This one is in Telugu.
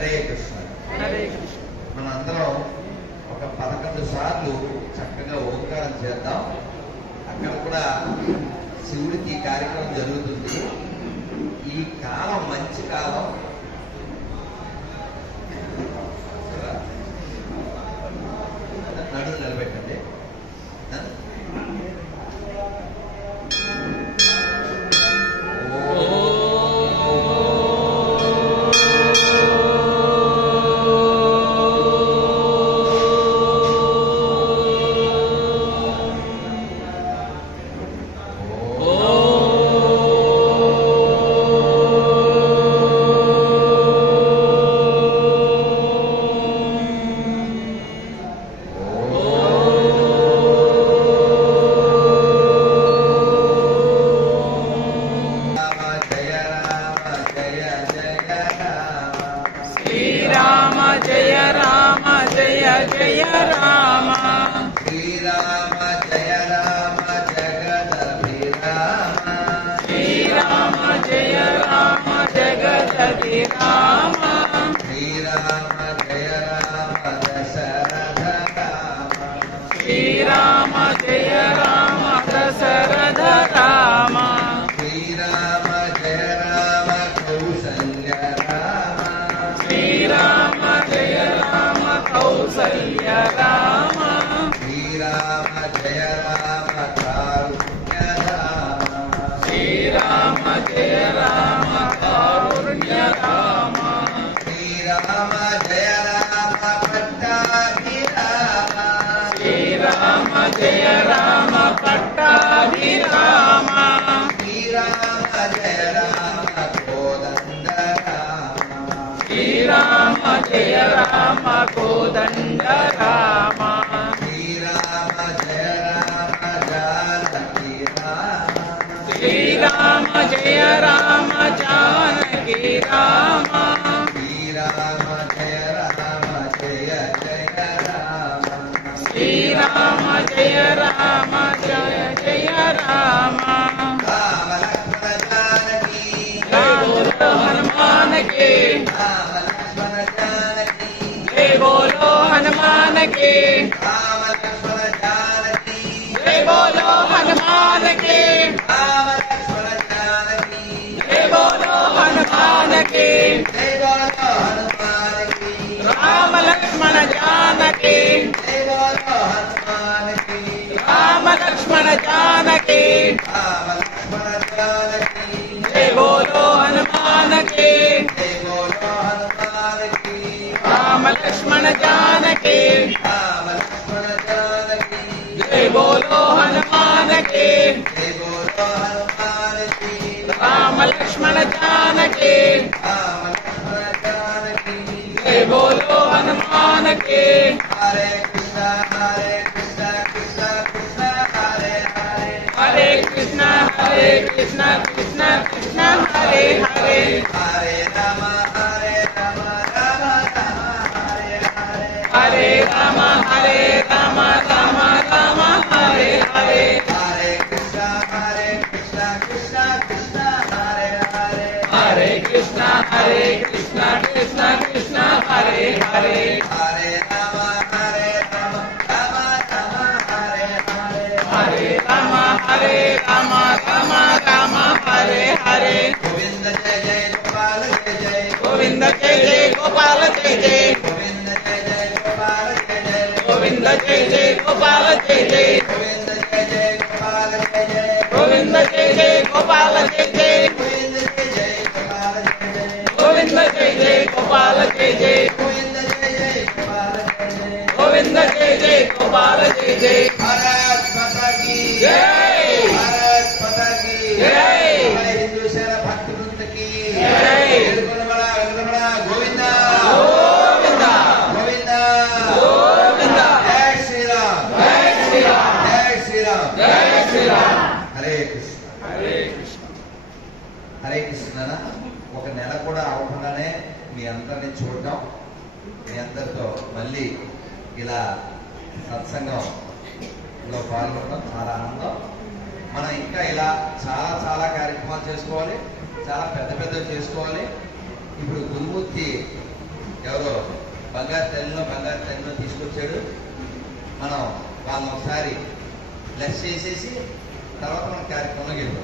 హరే కృష్ణ. హరే కృష్ణ. మనందరం ఒక 11 సార్లు చక్కగా ఓంకారం చేద్దాం. అక్కడ కూడా శివుడికి ఈ కార్యక్రమం జరుగుతుంది. ఈ కాలం మంచి కాలం. నడుము నిలబెట్టండి. హరే కృష్ణ. ఒక నెల కూడా అవ్వకుండానే మీ అందరినీ చూడటం, మీ అందరితో మళ్ళీ ఇలా సత్సంగంలో పాల్గొనడం చాలా ఆనందం. మనం ఇంకా ఇలా చాలా కార్యక్రమాలు చేసుకోవాలి, చాలా పెద్ద చేసుకోవాలి. ఇప్పుడు గురుమూర్తి బంగారు తల్లిలో తీసుకొచ్చాడు. మనం వాళ్ళని ఒకసారి బ్లెస్ చేసేసి తర్వాత మన కార్యక్రమంలోకి వెళ్ళిపోతాం.